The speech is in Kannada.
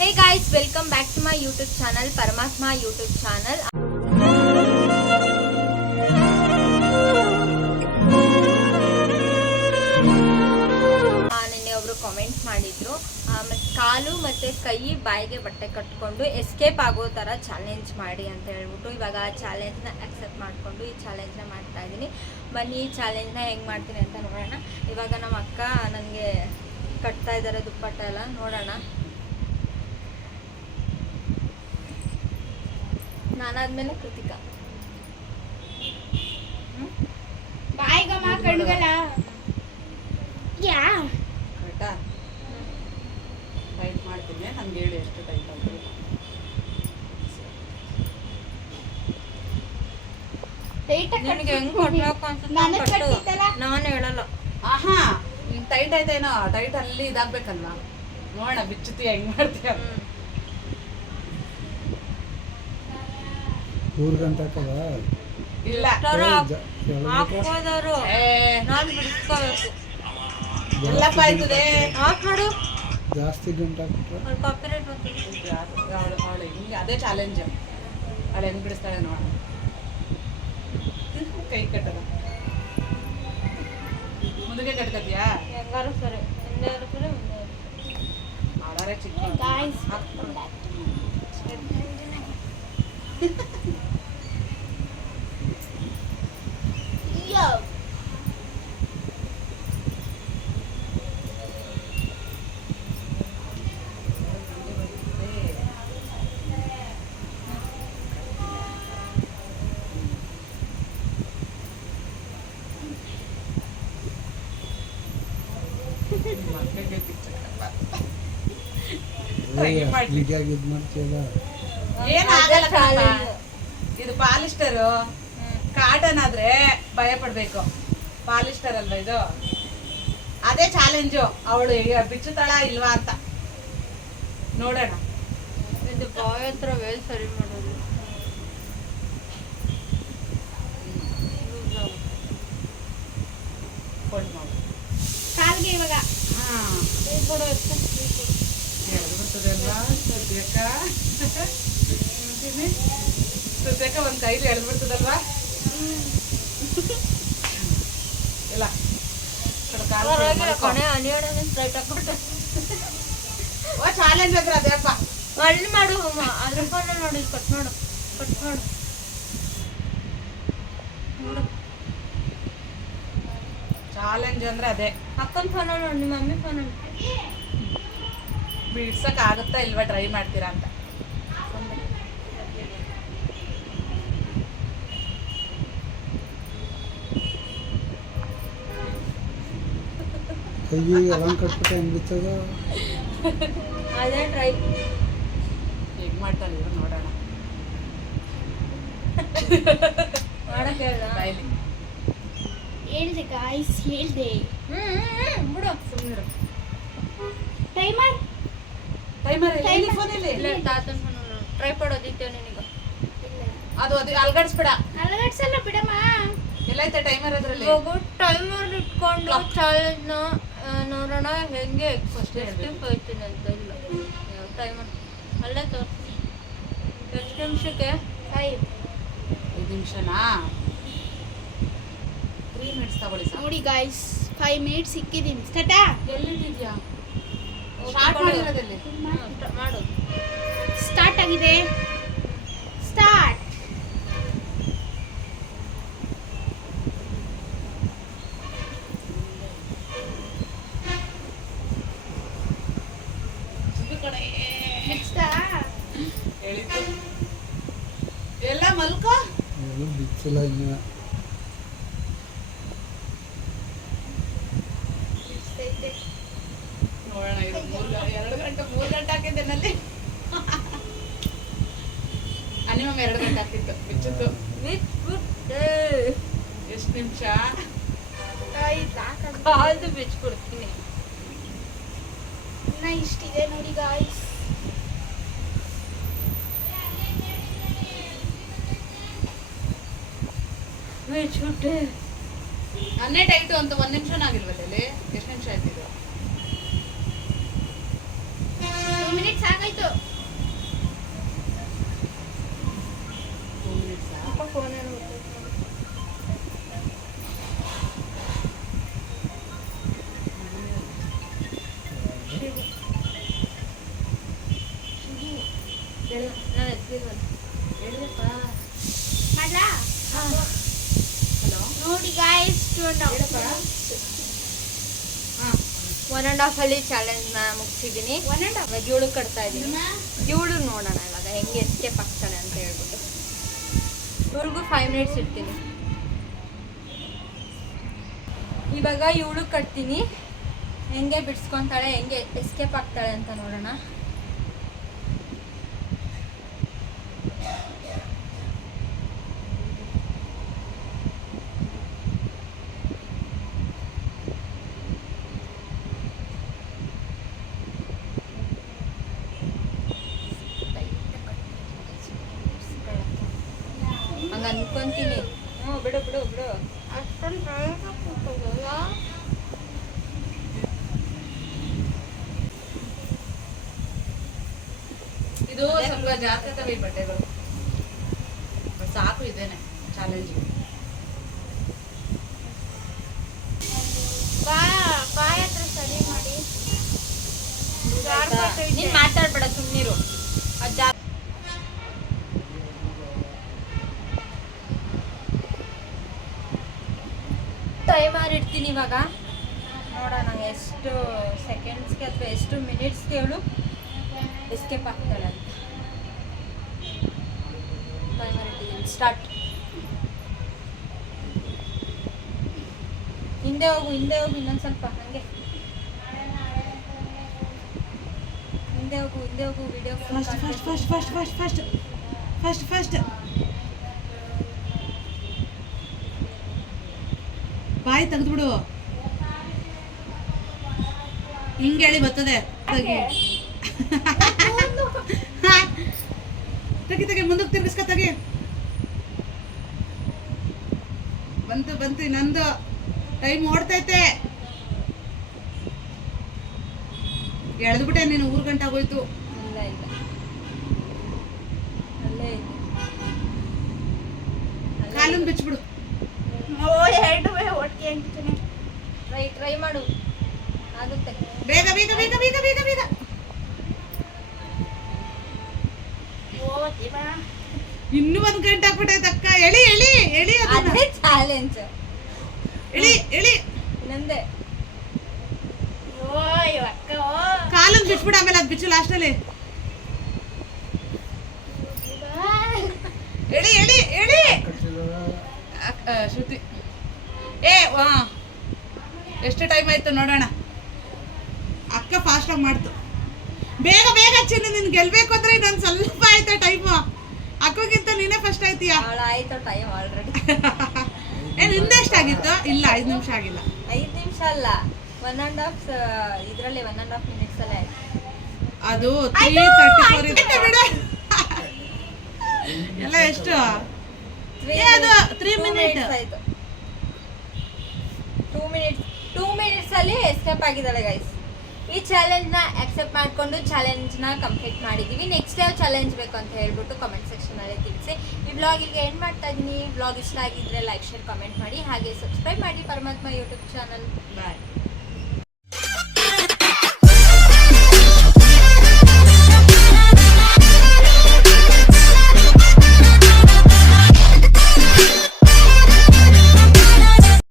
Hey guys, welcome back to my YouTube channel, Paramatma YouTube channel. ನಿನ್ನೆ ಒಬ್ರು ಕಾಮೆಂಟ್ ಮಾಡಿದ್ರು ಕಾಲು ಮತ್ತೆ ಕೈ ಬಾಯಿಗೆ ಬಟ್ಟೆ ಕಟ್ಕೊಂಡು ಎಸ್ಕೇಪ್ ಆಗೋ ತರ ಚಾಲೆಂಜ್ ಮಾಡಿ ಅಂತ ಹೇಳ್ಬಿಟ್ಟು ಇವಾಗ ಆ ಚಾಲೆಂಜ್ನ ಅಕ್ಸೆಪ್ಟ್ ಮಾಡಿಕೊಂಡು ಈ ಚಾಲೆಂಜ್ನ ಮಾಡ್ತಾ ಇದ್ದೀನಿ. ಬನ್ನಿ ಈ ಚಾಲೆಂಜ್ನ ಹೆಂಗೆ ಮಾಡ್ತೀನಿ ಅಂತ ನೋಡೋಣ. ಇವಾಗ ನಮ್ಮ ಅಕ್ಕ ನನಗೆ ಕಟ್ತಾ ಇದ್ದಾರೆ ದುಪ್ಪಟ್ಟ ಎಲ್ಲ, ನೋಡೋಣ. ನಾನಾದ್ಮೇಲೆ ಕೃತಿಕಾ. ಬಾಯಿಗಮ್ಮ ಕಣ್ಗಳ ಯಾ ಟೈಟ್ ಮಾಡ್ತೀನಿ. ನಮ್ಗೆ ಹೇಳಿ ಎಷ್ಟು ಟೈಟ್ ಆಗ್ತದೆ. ನಿನಗೆ ಹೆಂಗ್ ಕೊಡ್ಬೇಕು ಅನ್ಸುತ್ತೆ ನಾನು ಹೇಳಲ್ಲ. ಆಹಾ ಈಗ ಟೈಟ್ ಆಯ್ತೇನೋ, ಟೈಟ್ ಅಲ್ಲಿ ಇದಾಗ್ಬೇಕಲ್ವಾ, ನೋಡೋಣ ಬಿಚ್ಚುತ್ತಿ ಹೆಂಗ್ ಮಾಡ್ತೀಯ. ಇಲ್ಲ ಹಾಕೋದವ್ರು ನಾನು ಬಿಡಿಸ್ಕೋಬೇಕು. ಎಲ್ಲಪ್ಪ ಆಯ್ತದೆ ಹಾಕ್ಬಿಡು, ಜಾಸ್ತಿ ಗಂಟೆ ಹಾಕ್ಬಿಟ್ರೆ ಕಾಪಿರೈಟ್ ಬರ್ತದೆ. ಅವಳು ಹಿಂಗೆ ಅದೇ ಚಾಲೆಂಜ್. ಅವಳು ಹೆಂಗ್ ಬಿಡಿಸ್ತಾಳೆ ನೋಡ. ಕೈ ಕಟ್ಟದ ಮುಂದಕ್ಕೆ ಕಟ್ಕತಿಯಾ? ಹೆಂಗಾರು ಸರಿ, ಹಿಂದೆ ಸರಿ, ಮುಂದೆ ಆಡಾರೆ ಚಿಕ್ಕ ಗಾಯ್ಸ್ ಯೋ ಏನಾಗಲ್ಲ. ಇದು ಪಾಲಿಸ್ಟರ್, ಕಾಟನ್ ಆದ್ರೆ ಭಯ ಪಡ್ಬೇಕು. ಪಾಲಿಸ್ಟರ್ ಅಲ್ವಾ ಇದು, ಅದೇ ಚಾಲೆಂಜು. ಅವಳು ಬಿಚ್ಚುತ್ತಾಳ ಇಲ್ವಾ ಅಂತ ನೋಡೋಣ. ಇದು ಬಾಯ್ ಹತ್ರ ವೇಲ್ ಸರಿ ಮಾಡೋದು. ಫೋಲ್ಡ್ ಮಾಡು. ಕಾಲ್ಗೆ ಇವಾಗ ಎಳೆದು ಬರ್ತದೆ ಅಲ್ವಾ ಶ್ರುತಿಯಕ್ಕ? ಶ್ರುತಿಯಕ್ಕ ಒಂದ್ ಕೈಲಿ ಎಳೆದು ಬರ್ತದಲ್ವಾ? ಇಲ್ಲ ಚಾಲೆಂಜ್ ಅಂದ್ರೆ ಅದೇಪ್ಪ. ಅಲ್ಲಿ ಮಾಡು, ಅದ್ರ ಫೋನ್ ನೋಡಿ, ಕಟ್ ಮಾಡು, ಕಟ್ ಮಾಡು. ಚಾಲೆಂಜ್ ಅಂದ್ರೆ ಅದೇ. ಅಕ್ಕನ ಫೋನ್ ನೋಡಿ, ನಿಮ್ಮ ಮಮ್ಮಿ ಫೋನ್ ಬಿಡ್ಸಕ್ ಆಗುತ್ತಾ ಇಲ್ವಾ, ಟ್ರೈ ಮಾಡ್ತೀರಾ ಅಂತ. ಕೈ ಎಲ್ಲ ಕಟ್ಬಿಟ್ಟು ಹೆಂಗ್ ಬಿಚ್ಚದ? ಅದೇ ಟ್ರೈ ಹೇಗ್ ಮಾಡ್ತಾಳೆ ಇವ್ರು ನೋಡೋಣ. ಮಾಡಕ್ ಹೇಳ್ದ? ಬಾಯ್ಲಿ ಹೇಳ್ದೆ ಗಾಯ್ಸ್, ಹೇಳ್ದೆ. ಬಿಡು, ಸುಮ್ಮನಿರು. ಟೈಮರ್ ಫೋನ್ ಇಲ್ಲಿ ಇಲ್ಲ, ತಾತನ ಫೋನ್ ಟ್ರೈ ಮಾಡೋದಿತ್ತು ನಿನಗ. ಅದು ಅಲ್ಗಡಿಸ್ಬೇಡ. ಅಲಗಡ್ಸಲ್ಲ ಬಿಡಮ್ಮ. ಎಲ್ಲೈತೆ ಟೈಮರ್ ಅದ್ರಲ್ಲಿ? ಹೋಗು, ಟೈಮರ್ ಇಟ್ಕೊಂಡು ಚಾಲೆಂಜ್ನ ನೋಡೋಣ ಹೆಂಗೆ ಫಸ್ಟ್ ಹೋಯ್ತೀನಿ ಅಂತ. ಇಲ್ಲ ಟೈಮರ್ ಅಲ್ಲೇ ತೋರಿಸಿ. ಎಷ್ಟು ನಿಮಿಷಕ್ಕೆ? 5 ನಿಮಿಷನಾ? 3 ಮಿನಿಟ್ಸ್ ತಗೊಳ್ಳಿ ಸಾಕು. ನೋಡಿ ಗಾಯ್ಸ್, 5 ಮಿನಿಟ್ಸ್ ಸಿಕ್ಕಿದ್ದೀನಿ. ಸ್ಟಾರ್ಟಾ? ಎಲ್ಲಿದ್ಯಾ? ಸ್ಟಾರ್ಟ್ ಮಾಡಿರೋದಲ್ಲಿ ಮಾಡು. ಸ್ಟಾರ್ಟ್ ಆಗಿದೆ. ಸ್ಟಾರ್ಟ್. ಹೇಳಿದ್ದು ಎಲ್ಲ ಮಲ್ಕೋ. ಏನು ಬಿಚ್ಚಿಲ್ಲ ಇನ್ನು. ನೋಡೋಣ. ಇದು 3 ಗಂಟೆ ಹಾಕಿದ್ದೆ ನಲ್ಲಿ. ಅನಿಮಮ್ 2 ಗಂಟೆ ಹಾಕಿತ್ತು ಬಿಚ್ಚಿತ್ತು. ಎಷ್ಟು ನಿಮಿಷ? ಕಾಲ್ದು ಬಿಚ್ಕೊಡ್ತೀನಿ. ಇನ್ನ ಇಷ್ಟಿದೆ ನೋಡಿ ಗಾಯ್ಸ್. ಬಿಚ್ಬಿಟ್ಟೆ. ನನ್ನೇ ಟೈಟು ಅಂತ 1 ನಿಮಿಷನೂ ಆಗಿಲ್ವಲ್ಲ ಇಲ್ಲಿ? ಎಷ್ಟು ನಿಮಿಷ ಆಯ್ತಿದ್ದು? 2 ಮಿನಿಟ್ಸ್ ಆಗಾಯ್ತು. ನಾನು ಎತ್ಲಿಲ್ವಲ್ಲ. ಹೇಳಿದಪ್ಪ. ಮಾಡ್ಲಾ ಹಲೋ ನೋಡಿ ಗಾಯ್ಸ್ ಹೇಳಪ್ಪ. ಹಾಂ 1.5 ಅಲ್ಲಿ ಚಾಲೆಂಜ್ನ ಮುಗಿಸಿದ್ದೀನಿ. 1.5 ಇವಾಗ 7 ಕಟ್ತಾ ಇದ್ದೀನಿ. 7 ನೋಡೋಣ ಇವಾಗ ಹೆಂಗೆ ಎಸ್ಕೇಪ್ ಆಗ್ತಾಳೆ ಅಂತ ಹೇಳ್ಬಿಟ್ಟು. 7ಗೂ 5 ಮಿನಿಟ್ಸ್ ಇಡ್ತೀನಿ. ಇವಾಗ 7 ಕಟ್ತೀನಿ. ಹೆಂಗೆ ಬಿಡ್ಸ್ಕೊತಾಳೆ, ಹೆಂಗೆ ಎಸ್ಕೇಪ್ ಆಗ್ತಾಳೆ ಅಂತ ನೋಡೋಣ. ಹಂಗ ಅನ್ಕೊಂತೀನಿ. ಬಿಡು ಬಿಡು ಬಿಡು. ಅಷ್ಟೊಂದು ಬೇಗ ಕೂತೋಗಲ್ಲ. ಇದು ಸ್ವಲ್ಪ ಜಾಸ್ತಿ ತವೆ ಬಟ್ಟೆಗಳು. ಬಟ್ ಸಾಕು ಇದೇನೆ ಚಾಲೆಂಜ್. ಬಾಯ್ ಹತ್ರ ಸರಿ ಮಾಡಿ. ನೀನ್ ಮಾತಾಡ್ಬೇಡ, ಸುಮ್ಮನಿರು. ಅಜ್ಜ ಟೈಮರ್ ಇಡ್ತೀನಿ ಇವಾಗ. ನೋಡೋಣ ಎಷ್ಟು ಸೆಕೆಂಡ್ಸ್ಗೆ ಅಥವಾ ಎಷ್ಟು ಮಿನಿಟ್ಸ್ಗೆ ಅವಳು ಎಸ್ಕೇಪ್ ಆಗ್ತಾಳೆ ಅಂತ. ಟೈಮರ್ ಇಟ್ಟಿದ್ದೀನಿ. ಸ್ಟಾರ್ಟ್. ಹಿಂದೆ ಹೋಗು ಇನ್ನೊಂದು ಸ್ವಲ್ಪ ಹಂಗೆ ಹಿಂದೆ ಹೋಗು ವಿಡಿಯೋ ಫಸ್ಟ್ ಬಾಯಿ ತೆಗೆದ್ಬಿಡು. ಹಿಂಗೆ ಹೇಳಿ ಬರ್ತದೆ. ತೆಗಿ ಮುಂದಕ್ಕೆ ತಿರ್ಗಿಸ್ಕ ತೆಗಿ. ಬಂತು ಇನ್ನೊಂದು. ಟೈಮ್ ಓಡ್ತೈತೆ. ಎಳೆದ್ಬಿಟ್ಟೆ ನೀನು. 3 ಗಂಟೆ ಆಗೋಯ್ತು. ಇಲ್ಲ ಅಲ್ಲೇ ಇದೆ. ಕಾಲನ್ನು ಬಿಚ್ಚಿಬಿಡು. ಎರಡು ಒಟ್ಟಿಗೆ ಅಂತೀನಿ. ಟ್ರೈ ಮಾಡು, ಆಗುತ್ತೆ. ಬೇಗ ಬೇಗ ಬೇಗ ಬೇಗ ಬೇಗ ಬೇಗ. ಇನ್ನೂ 1 ಗಂಟೆ ಆಗ್ಬಿಟ್ಟೈತೆ ಅಕ್ಕ. ಎಳಿ ಎಳಿ ಎಳಿ ಅದನ್ನ. ಅದೇ ಚಾಲೆಂಜ್. ಎಳಿ ನಂದೆ. ಓಯ್ ಅಕ್ಕ ಕಾಲನ್ನು ಬಿಚ್ಬಿಡು. ಆಮೇಲೆ ಅದು ಬಿಚ್ಚು ಲಾಸ್ಟಲ್ಲಿ. ಎಳಿ ಎಳಿ ಎಳಿ. ಶ್ರುತಿ ಎಷ್ಟು ಟೈಮ್ ಆಯ್ತು ನೋಡೋಣ. ಅಕ್ಕ ಫಾಸ್ಟಾಗಿ ಮಾಡ್ತು. ಬೇಗ ಬೇಗ ಚಿನ್ನು. ನೀನು ಗೆಲ್ಬೇಕು ಅಂದ್ರೆ ಇನ್ನೊಂದು ಸ್ವಲ್ಪ ಆಯ್ತಾ ಟೈಮು. ಅಕ್ಕಗಿಂತ ನೀನೇ ಫಸ್ಟ್ ಆಯ್ತೀಯ. ಆಯ್ತು ಟೈಮ್ ಆಲ್ರೆಡಿ. ಏನು ಹಿಂದೆ ಎಷ್ಟಾಗಿತ್ತು? ಇಲ್ಲ 5 ನಿಮಿಷ ಆಗಿಲ್ಲ. 5 ನಿಮಿಷ ಅಲ್ಲ, 1.5 ಇದರಲ್ಲಿ 1.5 ಮಿನಿಟ್ಸ್ ಅಲ್ಲೇ ಆಯ್ತು. ಅದು 3:34 ಇದೆ ಬಿಡು. ಎಲ್ಲ ಎಷ್ಟು? ಅದು 3 ಮಿನಿಟ್ಸ್ ಆಯ್ತು. 2 ಮಿನಿಟ್ಸ್ ಅಲ್ಲಿ ಎಸ್ಕೇಪ್ ಆಗಿದ್ದಾಳೆ ಗೈಸ್. ಈ ಚಾಲೆಂಜ್ನ ಆಕ್ಸೆಪ್ಟ್ ಮಾಡಿಕೊಂಡು ಚಾಲೆಂಜ್ನ ಕಂಪ್ಲೀಟ್ ಮಾಡಿದ್ದೀವಿ. ನೆಕ್ಸ್ಟ್ ಯಾವ ಚಾಲೆಂಜ್ ಬೇಕು ಅಂತ ಹೇಳ್ಬಿಟ್ಟು ಕಮೆಂಟ್ ಸೆಕ್ಷನಲ್ಲಿ ತಿಳಿಸಿ. ಈ ಬ್ಲಾಗಿಗೆ ಎಂಡ್ ಮಾಡ್ತಾ ಇದ್ದೀನಿ. ಬ್ಲಾಗ್ ಇಷ್ಟ ಆಗಿದ್ರೆ ಲೈಕ್, ಶೇರ್, ಕಮೆಂಟ್ ಮಾಡಿ. ಹಾಗೆ ಸಬ್ಸ್ಕ್ರೈಬ್ ಮಾಡಿ ಪರಮಾತ್ಮ ಯೂಟ್ಯೂಬ್ ಚಾನಲ್. ಬಾಯ್.